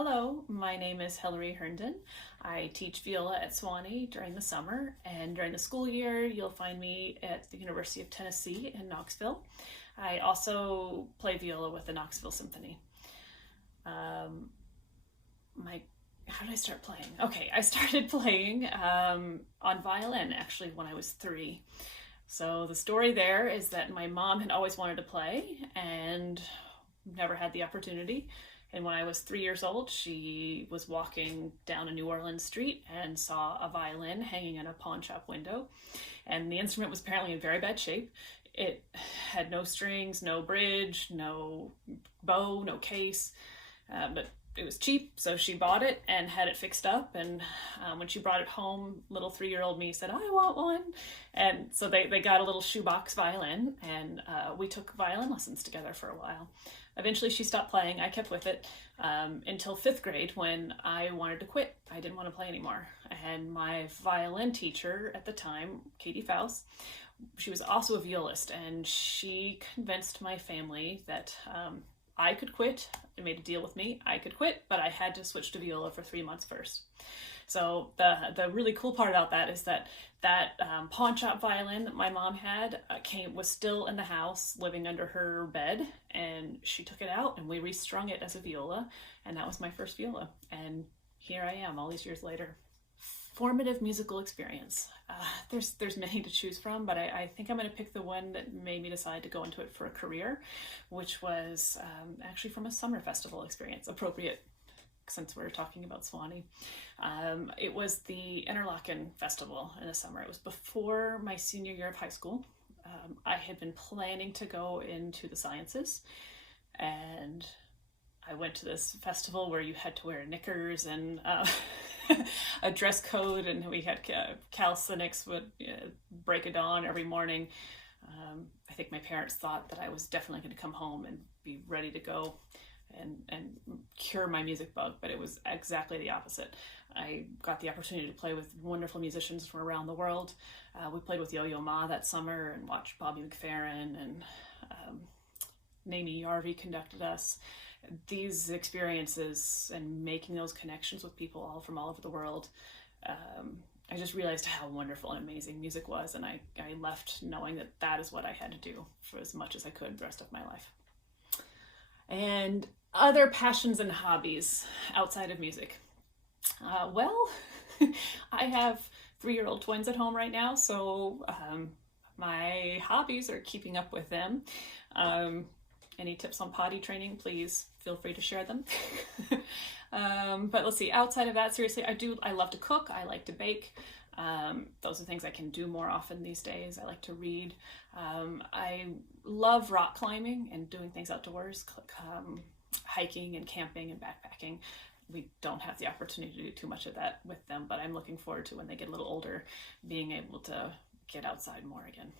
Hello, my name is Hilary Herndon. I teach viola at Sewanee during the summer, and during the school year you'll find me at the University of Tennessee in Knoxville. I also play viola with the Knoxville Symphony. How did I start playing? Okay, I started playing on violin actually when I was 3. So the story there is that my mom had always wanted to play and never had the opportunity. And when I was 3 years old, she was walking down a New Orleans street and saw a violin hanging in a pawn shop window. And the instrument was apparently in very bad shape. It had no strings, no bridge, no bow, no case, but it was cheap, so she bought it and had it fixed up. And when she brought it home, little 3-year-old me said, "I want one." And so they got a little shoebox violin, and we took violin lessons together for a while. Eventually she stopped playing. I kept with it until 5th grade when I wanted to quit. I didn't want to play anymore. And my violin teacher at the time, Katie Faust, she was also a violist, and she convinced my family that I could quit. They made a deal with me. I could quit, but I had to switch to viola for 3 months first. So the really cool part about that is that pawn shop violin that my mom had was still in the house, living under her bed, and she took it out and we restrung it as a viola, and that was my first viola. And here I am all these years later. Formative musical experience. There's many to choose from, but I think I'm going to pick the one that made me decide to go into it for a career, which was actually from a summer festival experience, appropriate since we're talking about Sewanee. It was the Interlochen Festival in the summer. It was before my senior year of high school. I had been planning to go into the sciences, and I went to this festival where you had to wear knickers and a dress code, and we had calisthenics would break of dawn every morning. I think my parents thought that I was definitely going to come home and be ready to go and cure my music bug, but it was exactly the opposite. I got the opportunity to play with wonderful musicians from around the world. We played with Yo-Yo Ma that summer and watched Bobby McFerrin, and Naomi Yarvi conducted us. These experiences and making those connections with people all from all over the world, I just realized how wonderful and amazing music was, and I left knowing that that is what I had to do for as much as I could the rest of my life. And other passions and hobbies outside of music. Well, I have 3-year-old twins at home right now, so my hobbies are keeping up with them. Any tips on potty training, please feel free to share them. But let's see, outside of that, seriously, I love to cook, I like to bake. Those are things I can do more often these days. I like to read. I love rock climbing and doing things outdoors, hiking and camping and backpacking. We don't have the opportunity to do too much of that with them, but I'm looking forward to when they get a little older, being able to get outside more again.